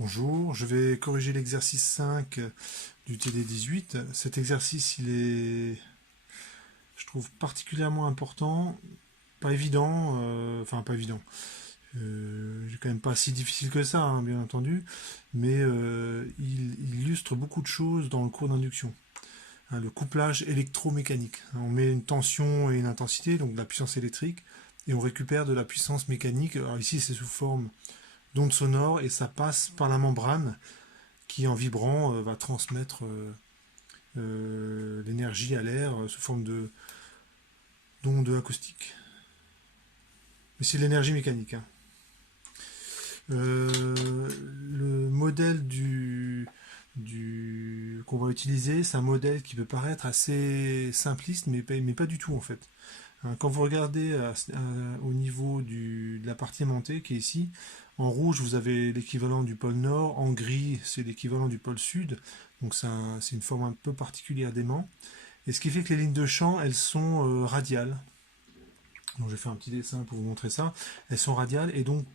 Bonjour, je vais corriger l'exercice 5 du TD18. Cet exercice, il est, je trouve, particulièrement important, pas évident, enfin pas évident, quand même pas si difficile que ça, hein, bien entendu, mais il illustre beaucoup de choses dans le cours d'induction. Hein, le couplage électromécanique. On met une tension et une intensité, donc de la puissance électrique, et on récupère de la puissance mécanique. Alors ici, c'est sous forme d'ondes sonores et ça passe par la membrane qui, en vibrant, va transmettre l'énergie à l'air sous forme d'ondes acoustiques. Mais c'est l'énergie mécanique. Hein. Le modèle qu'on va utiliser, c'est un modèle qui peut paraître assez simpliste, mais pas du tout en fait. Hein, quand vous regardez au niveau de la partie aimantée qui est ici, en rouge vous avez l'équivalent du pôle nord, en gris c'est l'équivalent du pôle sud, donc c'est une forme un peu particulière d'aimant. Et ce qui fait que les lignes de champ, elles sont radiales. Donc je vais faire un petit dessin pour vous montrer ça. Elles sont radiales et donc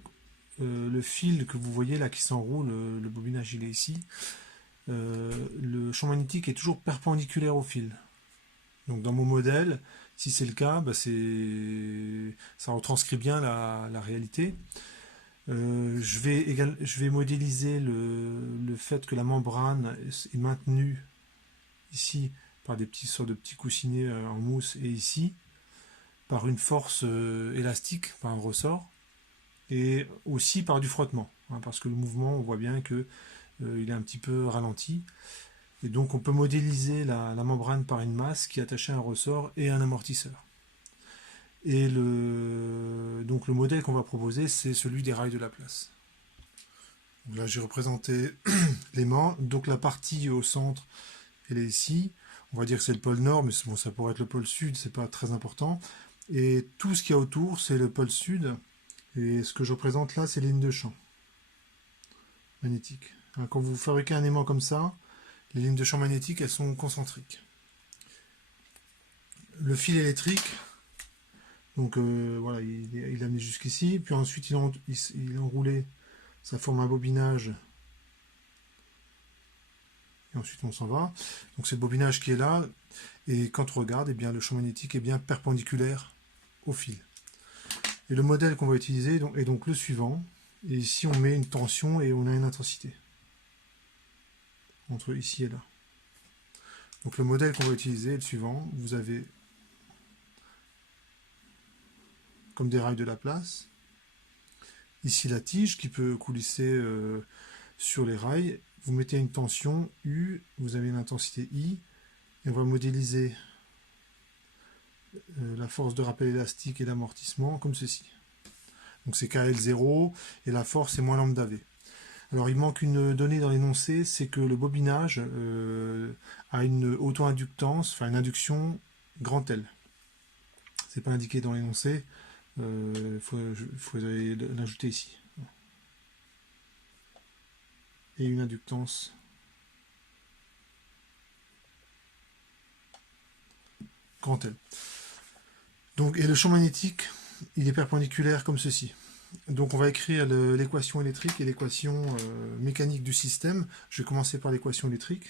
le fil que vous voyez là qui s'enroule, le bobinage il est ici, le champ magnétique est toujours perpendiculaire au fil. Donc dans mon modèle, si c'est le cas, bah ça retranscrit bien la réalité. Je vais modéliser le fait que la membrane est maintenue ici par des sortes de petits coussinets en mousse et ici par une force élastique, par un ressort, et aussi par du frottement, hein, parce que le mouvement, on voit bien que il est un petit peu ralenti. Et donc on peut modéliser la membrane par une masse qui est attachée à un ressort et un amortisseur. Et donc le modèle qu'on va proposer, c'est celui des rails de Laplace. Donc là j'ai représenté l'aimant, donc la partie au centre, elle est ici. On va dire que c'est le pôle nord, mais bon, ça pourrait être le pôle sud, c'est pas très important. Et tout ce qu'il y a autour, c'est le pôle sud. Et ce que je représente là, c'est les lignes de champ magnétique. Quand vous fabriquez un aimant comme ça, les lignes de champ magnétique, elles sont concentriques. Le fil électrique, donc voilà, il a mis jusqu'ici, puis ensuite il a enroulé, ça forme un bobinage, et ensuite on s'en va. Donc c'est le bobinage qui est là, et quand on regarde, eh bien, le champ magnétique est bien perpendiculaire au fil. Et le modèle qu'on va utiliser est donc le suivant, et ici on met une tension et on a une intensité, entre ici et là. Donc le modèle qu'on va utiliser est le suivant, vous avez comme des rails de Laplace. Ici la tige qui peut coulisser sur les rails. Vous mettez une tension U, vous avez une intensité I, et on va modéliser la force de rappel élastique et d'amortissement comme ceci. Donc c'est KL0 et la force est moins lambda V. Alors il manque une donnée dans l'énoncé, c'est que le bobinage a une auto-inductance, enfin une induction grand L. C'est pas indiqué dans l'énoncé. Il faudrait l'ajouter ici. Et une inductance grand L. Donc, et le champ magnétique, il est perpendiculaire comme ceci. Donc on va écrire l'équation électrique et l'équation mécanique du système. Je vais commencer par l'équation électrique.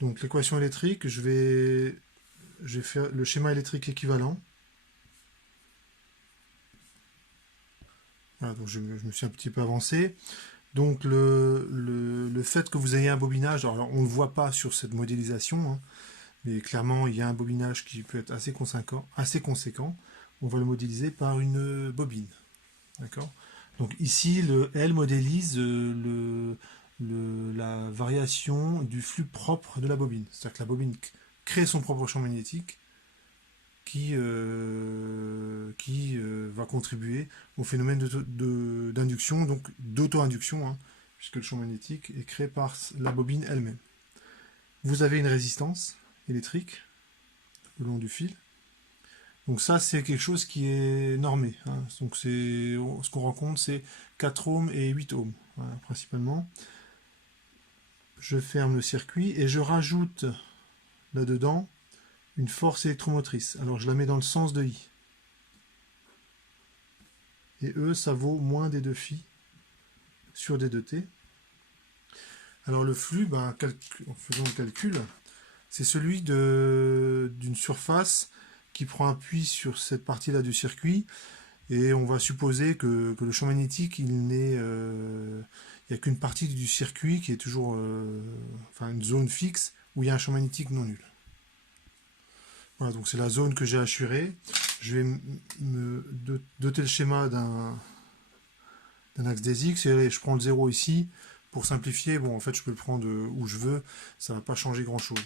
Donc l'équation électrique, je vais faire le schéma électrique équivalent. Voilà, donc je me suis un petit peu avancé. Donc le fait que vous ayez un bobinage, alors on ne le voit pas sur cette modélisation, hein, mais clairement il y a un bobinage qui peut être assez conséquent. On va le modéliser par une bobine. D'accord. Donc ici, le L modélise la variation du flux propre de la bobine. C'est-à-dire que la bobine crée son propre champ magnétique qui va contribuer au phénomène d'induction, donc d'auto-induction, hein, puisque le champ magnétique est créé par la bobine elle-même. Vous avez une résistance électrique le long du fil. Donc ça, c'est quelque chose qui est normé. Hein. Donc ce qu'on rencontre, c'est 4 ohms et 8 ohms, voilà, principalement. Je ferme le circuit et je rajoute là-dedans une force électromotrice. Alors je la mets dans le sens de I. Et E, ça vaut moins d de phi sur d de t. Alors le flux, ben, en faisant le calcul, c'est celui d'une surface qui prend appui sur cette partie-là du circuit. Et on va supposer que le champ magnétique, il n'y a qu'une partie du circuit qui est toujours enfin une zone fixe où il y a un champ magnétique non nul. Voilà, donc c'est la zone que j'ai assurée. Je vais me doter le schéma d'un axe des X et je prends le 0 ici. Pour simplifier, bon en fait je peux le prendre où je veux, ça ne va pas changer grand chose.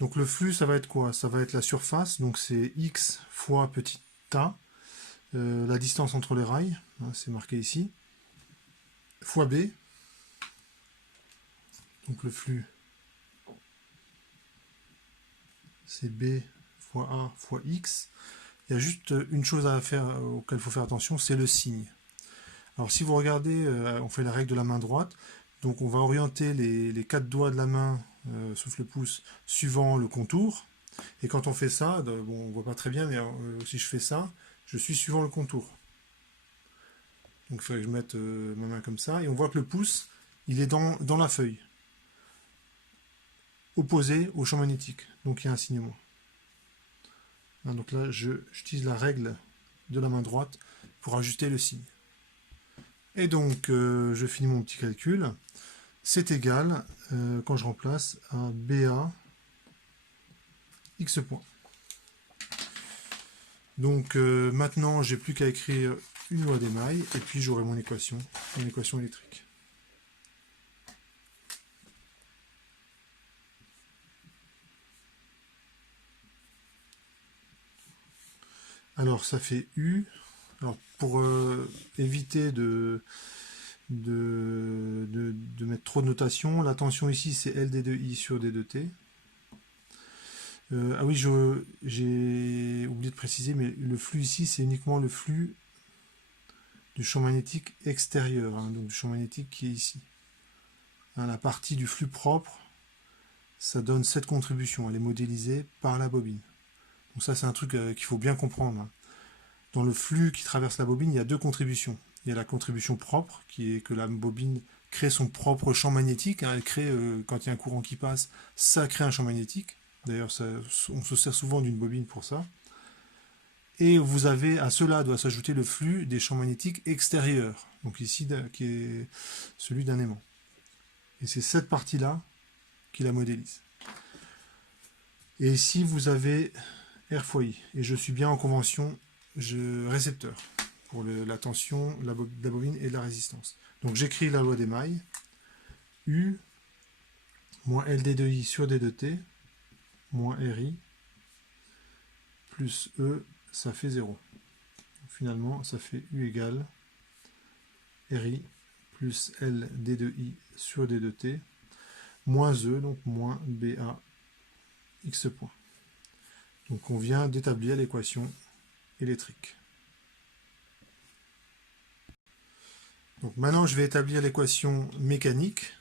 Donc le flux, ça va être quoi? Ça va être la surface, donc c'est X fois petit a, la distance entre les rails, hein, c'est marqué ici, fois B, donc le flux c'est B fois A fois X. Il y a juste une chose à faire auquel il faut faire attention, c'est le signe. Alors si vous regardez, on fait la règle de la main droite, donc on va orienter les 4 doigts de la main, sauf le pouce, suivant le contour. Et quand on fait ça, bon, on ne voit pas très bien, mais si je fais ça, je suis suivant le contour. Donc il faudrait que je mette ma main comme ça, et on voit que le pouce, il est dans la feuille, opposé au champ magnétique. Donc il y a un signe moins. Hein, donc là, j'utilise la règle de la main droite pour ajuster le signe. Et donc, je finis mon petit calcul. C'est égal, quand je remplace, à BA X points. Donc, maintenant, j'ai plus qu'à écrire une loi d'émail, et puis j'aurai mon équation électrique. Alors, ça fait U. Alors, pour éviter de mettre trop de notation, la tension ici, c'est LD de I sur D de T. Ah oui, j'ai oublié de préciser, mais le flux ici, c'est uniquement le flux du champ magnétique extérieur, hein, donc du champ magnétique qui est ici. Hein, la partie du flux propre, ça donne cette contribution, elle est modélisée par la bobine. Donc ça, c'est un truc qu'il faut bien comprendre. Hein. Dans le flux qui traverse la bobine, il y a deux contributions. Il y a la contribution propre, qui est que la bobine crée son propre champ magnétique. Hein, elle crée, quand il y a un courant qui passe, ça crée un champ magnétique. D'ailleurs, on se sert souvent d'une bobine pour ça. Et vous avez, à cela doit s'ajouter le flux des champs magnétiques extérieurs. Donc ici, qui est celui d'un aimant. Et c'est cette partie-là qui la modélise. Et ici, vous avez R fois I. Et je suis bien en convention récepteur pour la tension de la bobine et de la résistance. Donc j'écris la loi d'émail. U moins LD de I sur D de T moins RI plus E, ça fait 0. Donc, finalement, ça fait U égale RI plus LD de I sur D de T moins E, donc moins BA X point. Donc on vient d'établir l'équation électrique. Donc maintenant je vais établir l'équation mécanique.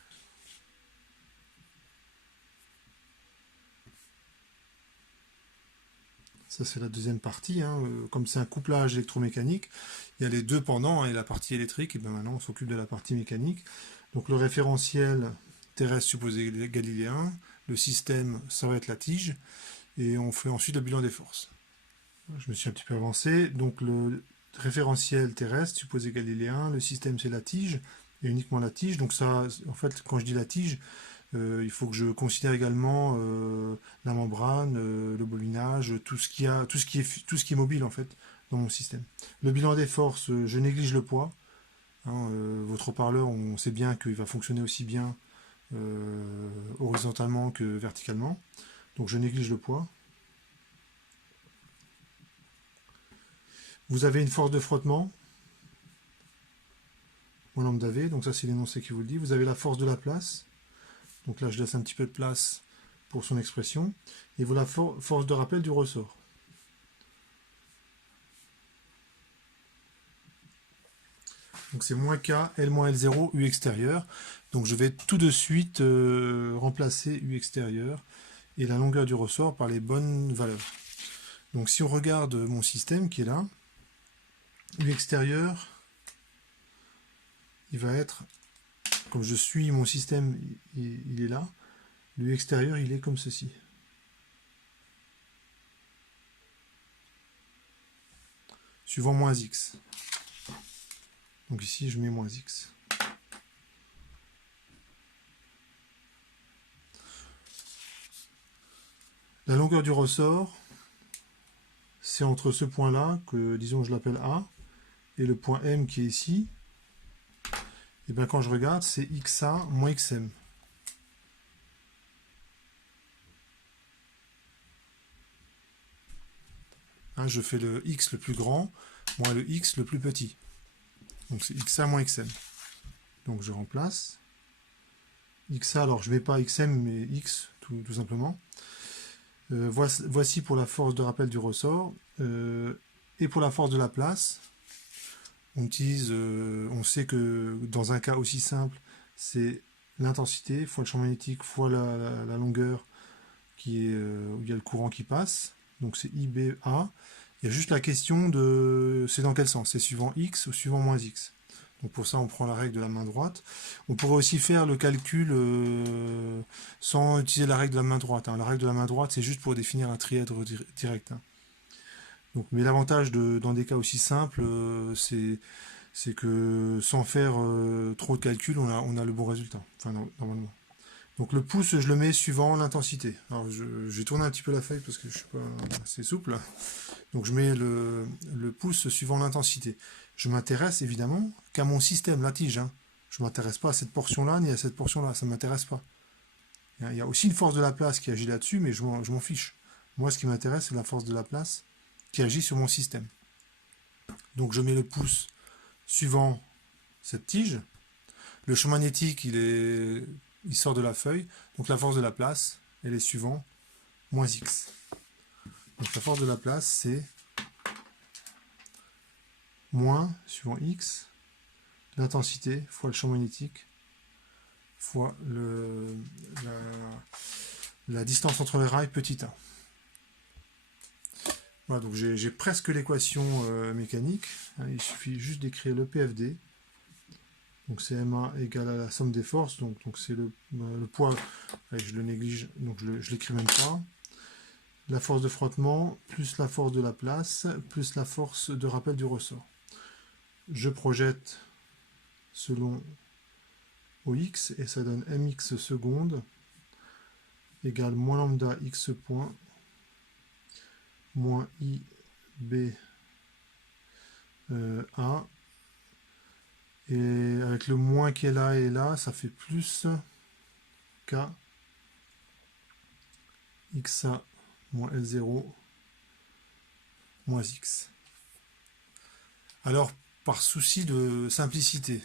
Ça c'est la deuxième partie. Hein. Comme c'est un couplage électromécanique, il y a les deux pendants, hein, et la partie électrique, et bien maintenant on s'occupe de la partie mécanique. Donc le référentiel terrestre supposé galiléen, le système ça va être la tige, et on fait ensuite le bilan des forces. Je me suis un petit peu avancé. Donc le référentiel terrestre supposé galiléen, le système c'est la tige, et uniquement la tige. Donc ça, en fait, quand je dis la tige, il faut que je considère également la membrane, le bobinage, tout ce qui est mobile en fait dans mon système. Le bilan des forces, je néglige le poids. Hein, votre haut-parleur, on sait bien qu'il va fonctionner aussi bien horizontalement que verticalement. Donc je néglige le poids. Vous avez une force de frottement, moins lambda V, donc ça c'est l'énoncé qui vous le dit. Vous avez la force de la place, donc là je laisse un petit peu de place pour son expression. Et vous la force de rappel du ressort. Donc c'est moins K, L moins L0, U extérieur. Donc je vais tout de suite remplacer U extérieur et la longueur du ressort par les bonnes valeurs. Donc si on regarde mon système qui est là, U extérieur, il va être, comme je suis mon système, il est là, l'UI extérieur, il est comme ceci. Suivant moins x. Donc ici, je mets moins x. La longueur du ressort, c'est entre ce point-là, que disons je l'appelle A, et le point M qui est ici. Et bien quand je regarde, c'est XA moins XM. Hein, je fais le X le plus grand, moins le X le plus petit. Donc c'est XA moins XM. Donc je remplace. XA, alors je ne mets pas XM, mais X, tout simplement. Voici pour la force de rappel du ressort. Et pour la force de la place, on sait que dans un cas aussi simple, c'est l'intensité fois le champ magnétique fois la longueur où il y a le courant qui passe. Donc c'est IBA. Il y a juste la question de c'est dans quel sens, c'est suivant X ou suivant moins X. Donc pour ça, on prend la règle de la main droite. On pourrait aussi faire le calcul sans utiliser la règle de la main droite. Hein. La règle de la main droite, c'est juste pour définir un trièdre direct. Hein. Donc, mais l'avantage dans des cas aussi simples, c'est que sans faire trop de calculs, on a le bon résultat. Enfin, normalement. Donc le pouce, je le mets suivant l'intensité. Alors j'ai tourné un petit peu la feuille parce que je suis pas assez souple. Donc je mets le pouce suivant l'intensité. Je m'intéresse évidemment qu'à mon système, la tige. Hein. Je ne m'intéresse pas à cette portion-là ni à cette portion-là. Ça ne m'intéresse pas. Il y a aussi une force de la place qui agit là-dessus, mais je m'en fiche. Moi, ce qui m'intéresse, c'est la force de la place qui agit sur mon système. Donc je mets le pouce suivant cette tige. Le champ magnétique, il sort de la feuille. Donc la force de la place, elle est suivant moins x. Donc la force de la place, c'est moins, suivant x, l'intensité fois le champ magnétique fois la distance entre les rails petit a. Voilà, donc j'ai presque l'équation mécanique. Il suffit juste d'écrire le PFD. Donc c'est MA égale à la somme des forces. Donc c'est le poids. Allez, je le néglige, donc je l'écris même pas. La force de frottement, plus la force de la place, plus la force de rappel du ressort. Je projette selon OX et ça donne MX secondes égale moins lambda X point moins IB A. Et avec le moins qui est là et là, ça fait plus K XA moins L0 moins X. Alors, par souci de simplicité,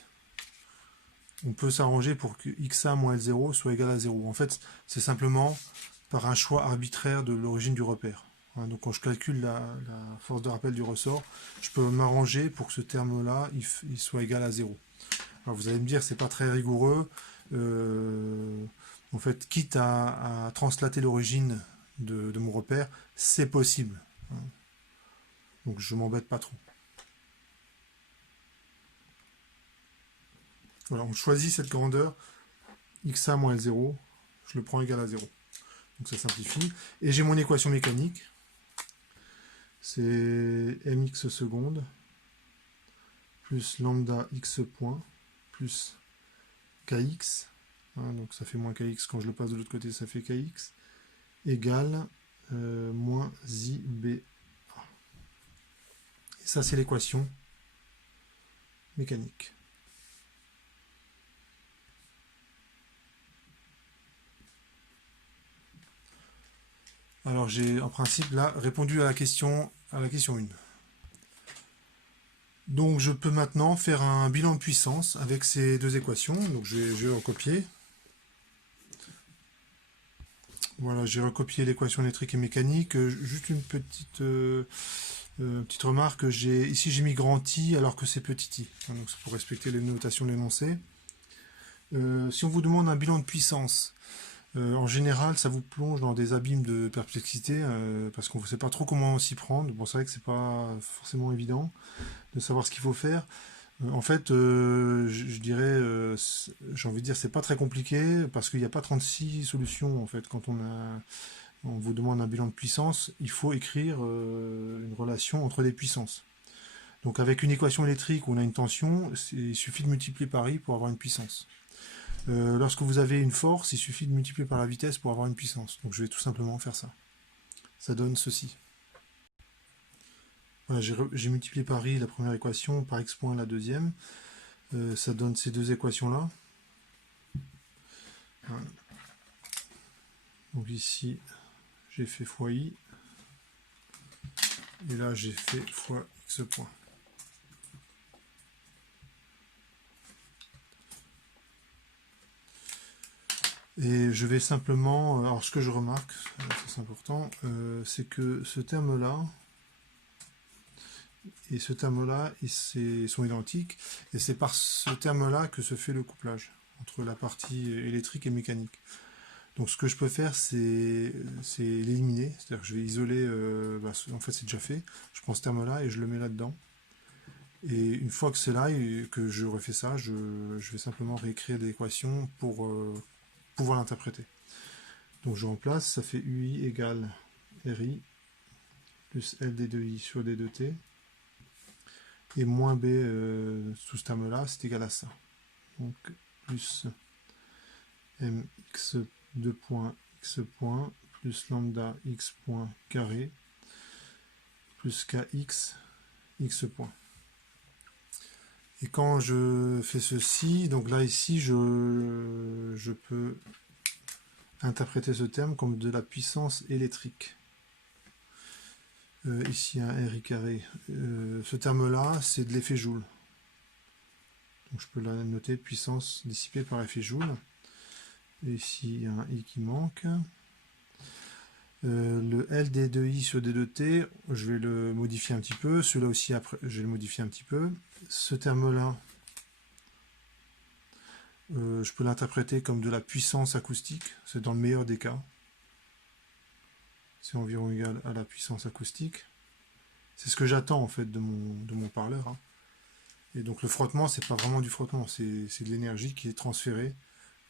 on peut s'arranger pour que XA moins L0 soit égal à 0. En fait, c'est simplement par un choix arbitraire de l'origine du repère. Donc quand je calcule la force de rappel du ressort, je peux m'arranger pour que ce terme-là il soit égal à 0. Alors vous allez me dire, c'est pas très rigoureux. En fait, quitte à translater l'origine de mon repère, c'est possible. Donc je m'embête pas trop. Voilà, on choisit cette grandeur, XA moins L0, je le prends égal à 0. Donc ça simplifie. Et j'ai mon équation mécanique. C'est mx secondes plus lambda x point plus kx. Donc ça fait moins kx quand je le passe de l'autre côté, ça fait kx égale moins IBA. Et ça, c'est l'équation mécanique. Alors j'ai en principe là répondu à la question 1. Donc je peux maintenant faire un bilan de puissance avec ces deux équations. Donc je vais recopier. Voilà, j'ai recopié l'équation électrique et mécanique. Juste une petite remarque, ici j'ai mis grand I alors que c'est petit i. Donc c'est pour respecter les notations de l'énoncé. Si on vous demande un bilan de puissance, en général, ça vous plonge dans des abîmes de perplexité parce qu'on ne sait pas trop comment s'y prendre. Bon, c'est vrai que c'est pas forcément évident de savoir ce qu'il faut faire. En fait, je dirais, j'ai envie de dire, c'est pas très compliqué parce qu'il n'y a pas 36 solutions en fait. On vous demande un bilan de puissance, il faut écrire une relation entre des puissances. Donc avec une équation électrique où on a une tension, il suffit de multiplier par I pour avoir une puissance. Lorsque vous avez une force, il suffit de multiplier par la vitesse pour avoir une puissance. Donc je vais tout simplement faire ça. Ça donne ceci. Voilà, j'ai multiplié par I la première équation, par x point la deuxième. Ça donne ces deux équations-là. Voilà. Donc ici, j'ai fait fois I. Et là, j'ai fait fois x point. Et je vais simplement... Alors ce que je remarque, c'est important, c'est que ce terme-là et ce terme-là, ils sont identiques. Et c'est par ce terme-là que se fait le couplage entre la partie électrique et mécanique. Donc ce que je peux faire, c'est l'éliminer. C'est-à-dire que je vais isoler... en fait, c'est déjà fait. Je prends ce terme-là et je le mets là-dedans. Et une fois que c'est là et que je refais ça, je vais simplement réécrire l'équation pour pouvoir l'interpréter. Donc je remplace, ça fait UI égale RI plus LD2I sur D2T. Et moins B sous ce terme-là, c'est égal à ça. Donc plus mx 2 points x point plus lambda x point carré plus kx x point. Et quand je fais ceci, donc là ici, je peux interpréter ce terme comme de la puissance électrique. Ici un RI carré. Ce terme-là, c'est de l'effet Joule. Donc je peux la noter puissance dissipée par effet Joule. Et ici, il y a un I qui manque. Le LD2I sur D2T, je vais le modifier un petit peu. Celui-là aussi, après, je vais le modifier un petit peu. Ce terme-là, je peux l'interpréter comme de la puissance acoustique. C'est dans le meilleur des cas. C'est environ égal à la puissance acoustique. C'est ce que j'attends en fait de mon parleur. Hein. Et donc le frottement, c'est pas vraiment du frottement, c'est de l'énergie qui est transférée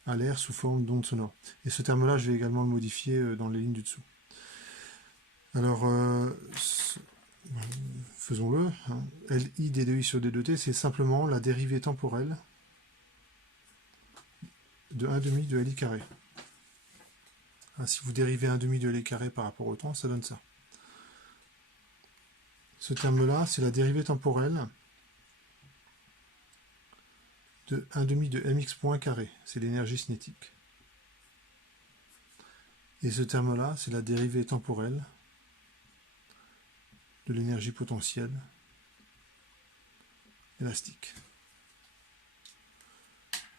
à l'air sous forme d'onde sonore. Et ce terme-là, je vais également le modifier dans les lignes du dessous. Alors, faisons-le. Hein. LI D2I sur D2T, c'est simplement la dérivée temporelle de 1,5 de LI carré. Hein, si vous dérivez 1,5 de LI carré par rapport au temps, ça donne ça. Ce terme-là, c'est la dérivée temporelle de 1,5 de mx point carré. C'est l'énergie cinétique. Et ce terme-là, c'est la dérivée temporelle de l'énergie potentielle élastique.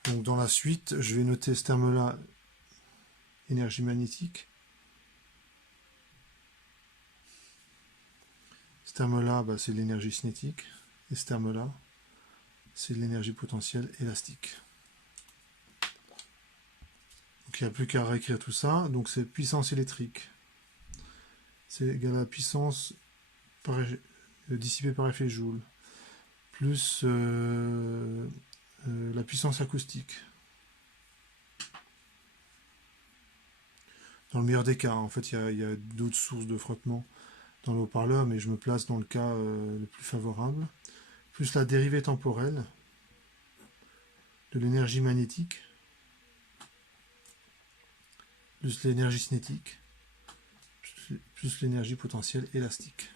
Donc dans la suite, je vais noter ce terme-là, énergie magnétique. Ce terme-là, c'est l'énergie cinétique. Et ce terme-là, c'est l'énergie potentielle élastique. Donc il n'y a plus qu'à réécrire tout ça. Donc c'est puissance électrique. C'est égal à la puissance dissipée par effet Joule. Plus la puissance acoustique. Dans le meilleur des cas, en fait, il y a d'autres sources de frottement dans le haut-parleur, mais je me place dans le cas le plus favorable. Plus la dérivée temporelle de l'énergie magnétique, plus l'énergie cinétique, plus l'énergie potentielle élastique.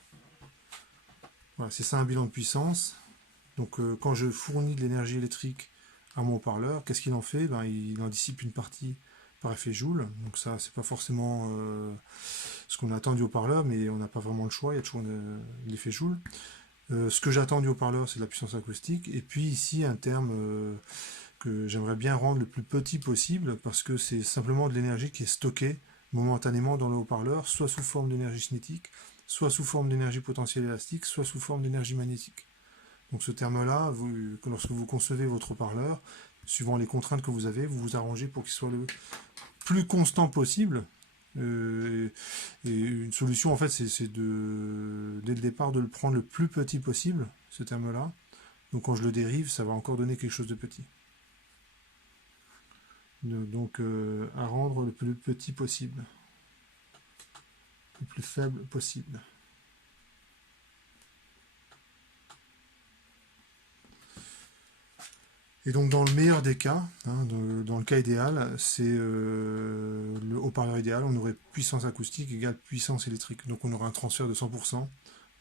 Voilà, c'est ça un bilan de puissance. Donc quand je fournis de l'énergie électrique à mon haut-parleur, qu'est-ce qu'il en fait? Il en dissipe une partie par effet Joule. Donc ça, c'est pas forcément ce qu'on attend du haut-parleur, mais on n'a pas vraiment le choix, il y a toujours l'effet Joule. Ce que j'attends du haut-parleur, c'est de la puissance acoustique. Et puis ici, un terme que j'aimerais bien rendre le plus petit possible, parce que c'est simplement de l'énergie qui est stockée momentanément dans le haut-parleur, soit sous forme d'énergie cinétique, soit sous forme d'énergie potentielle élastique, soit sous forme d'énergie magnétique. Donc ce terme-là, lorsque vous concevez votre haut-parleur, suivant les contraintes que vous avez, vous vous arrangez pour qu'il soit le plus constant possible. Et une solution, en fait, c'est dès le départ de le prendre le plus petit possible, ce terme-là, Donc quand je le dérive, ça va encore donner quelque chose de petit. Donc à rendre le plus petit possible, le plus faible possible. Et donc dans le meilleur des cas, hein, dans le cas idéal, c'est le haut-parleur idéal, on aurait puissance acoustique égale puissance électrique. Donc on aura un transfert de 100%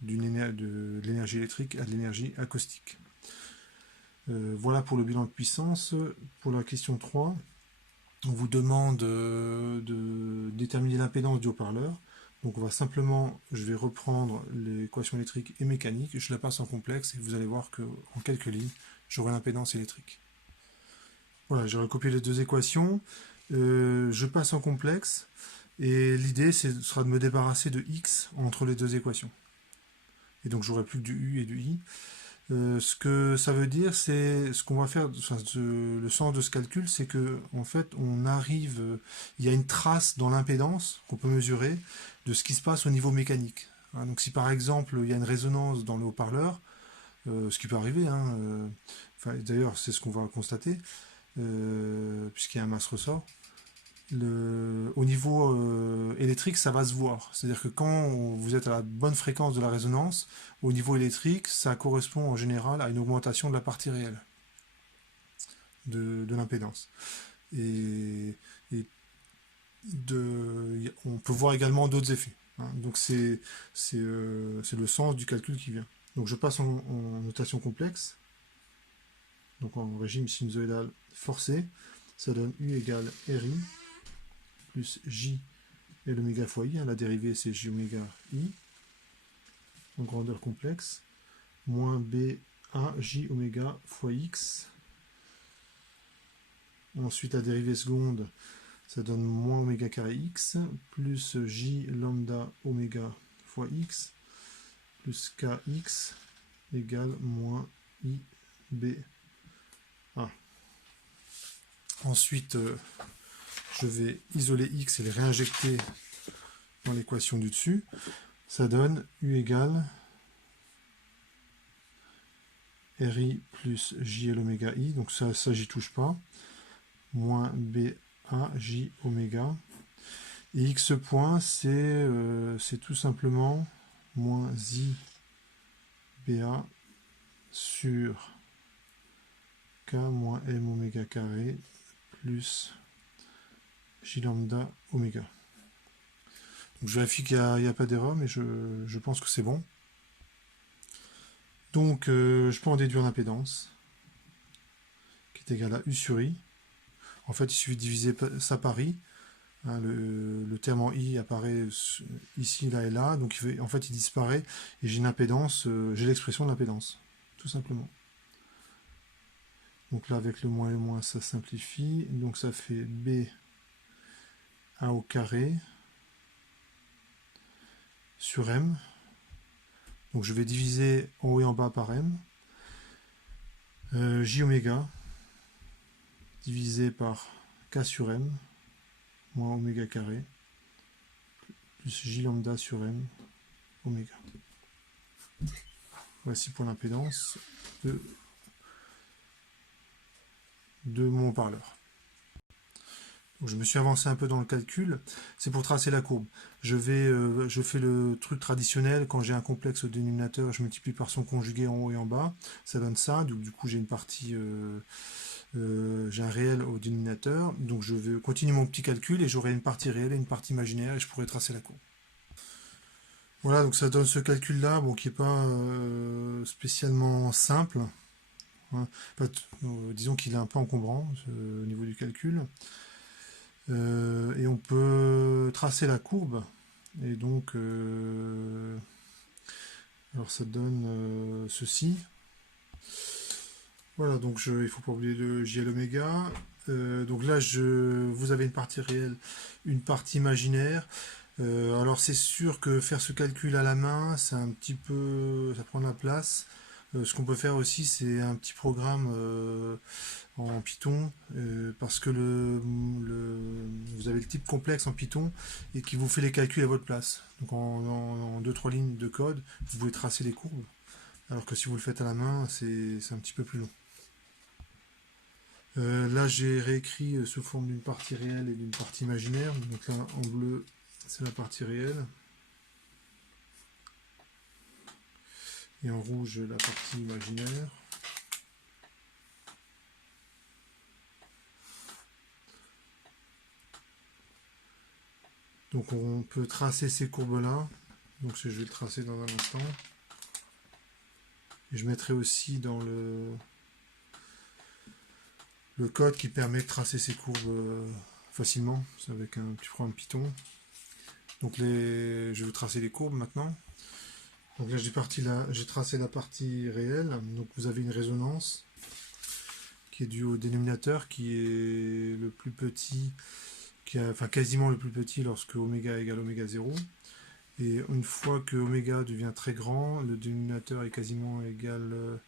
de l'énergie électrique à de l'énergie acoustique. Voilà pour le bilan de puissance. Pour la question 3, on vous demande de déterminer l'impédance du haut-parleur. Donc on va simplement, je vais reprendre l'équation électrique et mécanique, je la passe en complexe et vous allez voir qu'en quelques lignes, j'aurai l'impédance électrique. Voilà, j'ai recopié les deux équations, je passe en complexe et l'idée sera de me débarrasser de x entre les deux équations. Et donc j'aurai plus que du u et du i. Ce que ça veut dire, c'est ce qu'on va faire, enfin, le sens de ce calcul, c'est que en fait, on arrive, il y a une trace dans l'impédance qu'on peut mesurer de ce qui se passe au niveau mécanique. Hein, donc si par exemple il y a une résonance dans le haut-parleur, ce qui peut arriver, hein, enfin, d'ailleurs c'est ce qu'on va constater, puisqu'il y a un masse ressort, au niveau électrique, ça va se voir. C'est-à-dire que quand vous êtes à la bonne fréquence de la résonance, au niveau électrique, ça correspond en général à une augmentation de la partie réelle de l'impédance. Et on peut voir également d'autres effets. Hein. Donc c'est le sens du calcul qui vient. Donc je passe en notation complexe, donc en régime sinusoïdal forcé, ça donne U égale RI plus J et l'oméga fois I, hein, la dérivée c'est J oméga I, en grandeur complexe, moins BA J oméga fois X. Ensuite la dérivée seconde, ça donne moins oméga carré X, plus J lambda oméga fois X, plus KX égale moins IBA. Ensuite, je vais isoler X et le réinjecter dans l'équation du dessus. Ça donne U égale RI plus JL oméga I, donc ça j'y touche pas, moins BA J oméga. Et X point, c'est tout simplement moins I BA sur K moins M oméga carré plus J lambda oméga. Donc je vérifie qu'il n'y a pas d'erreur, mais je pense que c'est bon. Donc je peux en déduire l'impédance, qui est égale à U sur I. En fait, il suffit de diviser ça par I. Hein, le terme en I apparaît ici, là et là. Donc en fait, il disparaît et j'ai une impédance, j'ai l'expression de l'impédance, tout simplement. Donc là, avec le moins et le moins, ça simplifie. Donc ça fait B A au carré sur M. Donc je vais diviser en haut et en bas par M. J oméga divisé par K sur M moins oméga carré plus J lambda sur M oméga. Voici pour l'impédance de mon haut-parleur. Je me suis avancé un peu dans le calcul, c'est pour tracer la courbe. Je fais le truc traditionnel, quand j'ai un complexe au dénominateur, je multiplie par son conjugué en haut et en bas, ça donne ça, donc du coup j'ai une partie, j'ai un réel au dénominateur, donc je vais continuer mon petit calcul et j'aurai une partie réelle et une partie imaginaire et je pourrai tracer la courbe. Voilà, donc ça donne ce calcul-là, bon, qui n'est pas spécialement simple, hein. Disons qu'il est un peu encombrant au niveau du calcul. Et on peut tracer la courbe et donc alors ça donne ceci. Voilà, donc il ne faut pas oublier le JL oméga. Donc là vous avez une partie réelle, une partie imaginaire. Alors c'est sûr que faire ce calcul à la main, c'est un petit peu, ça prend de la place. Ce qu'on peut faire aussi, c'est un petit programme en Python, parce que vous avez le type complexe en Python et qui vous fait les calculs à votre place. Donc en 2-3 lignes de code, vous pouvez tracer les courbes alors que si vous le faites à la main, c'est un petit peu plus long. Là, j'ai réécrit sous forme d'une partie réelle et d'une partie imaginaire. Donc là, en bleu, c'est la partie réelle. Et en rouge, la partie imaginaire. Donc on peut tracer ces courbes-là. Donc je vais le tracer dans un instant. Et je mettrai aussi dans le code qui permet de tracer ces courbes facilement. C'est avec un petit programme Python. Donc je vais vous tracer les courbes maintenant. Donc là j'ai tracé la partie réelle. Donc vous avez une résonance qui est due au dénominateur qui est le plus petit, enfin quasiment le plus petit lorsque oméga égale oméga 0. Et une fois que oméga devient très grand, le dénominateur est quasiment égal,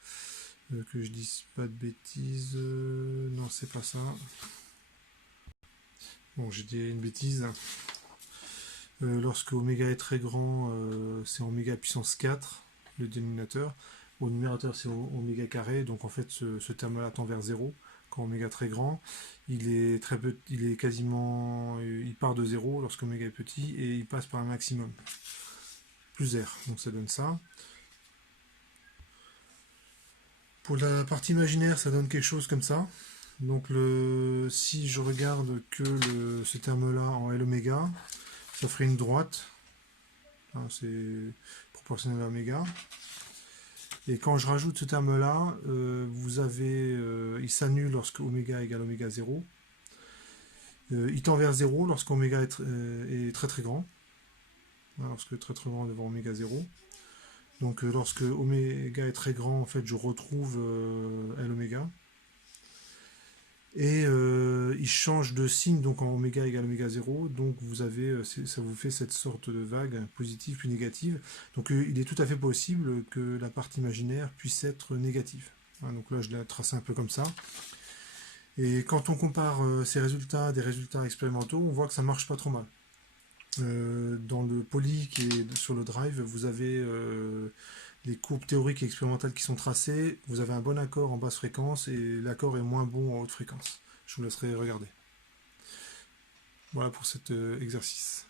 que je dise pas de bêtises, non c'est pas ça. Bon, j'ai dit une bêtise. Lorsque oméga est très grand, c'est oméga puissance 4, le dénominateur. Au numérateur, c'est oméga carré, donc en fait, ce terme-là tend vers 0. Quand oméga est très grand, il part de 0 lorsque oméga est petit, et il passe par un maximum. Plus R, donc ça donne ça. Pour la partie imaginaire, ça donne quelque chose comme ça. Donc si je regarde que ce terme-là en L oméga, ça ferait une droite. Hein, c'est proportionnel à oméga. Et quand je rajoute ce terme-là, il s'annule lorsque oméga égale oméga 0. Il tend vers 0 lorsque oméga est très très grand. Hein, lorsque très très grand devant oméga 0. Donc lorsque oméga est très grand, en fait, je retrouve L oméga. Et il change de signe, donc en oméga égale oméga 0, donc ça vous fait cette sorte de vague positive puis négative. Donc il est tout à fait possible que la partie imaginaire puisse être négative. Hein, donc là je l'ai tracé un peu comme ça. Et quand on compare ces résultats à des résultats expérimentaux, on voit que ça marche pas trop mal. Dans le poly qui est sur le drive, vous avez les courbes théoriques et expérimentales qui sont tracées, vous avez un bon accord en basse fréquence et l'accord est moins bon en haute fréquence. Je vous laisserai regarder. Voilà pour cet exercice.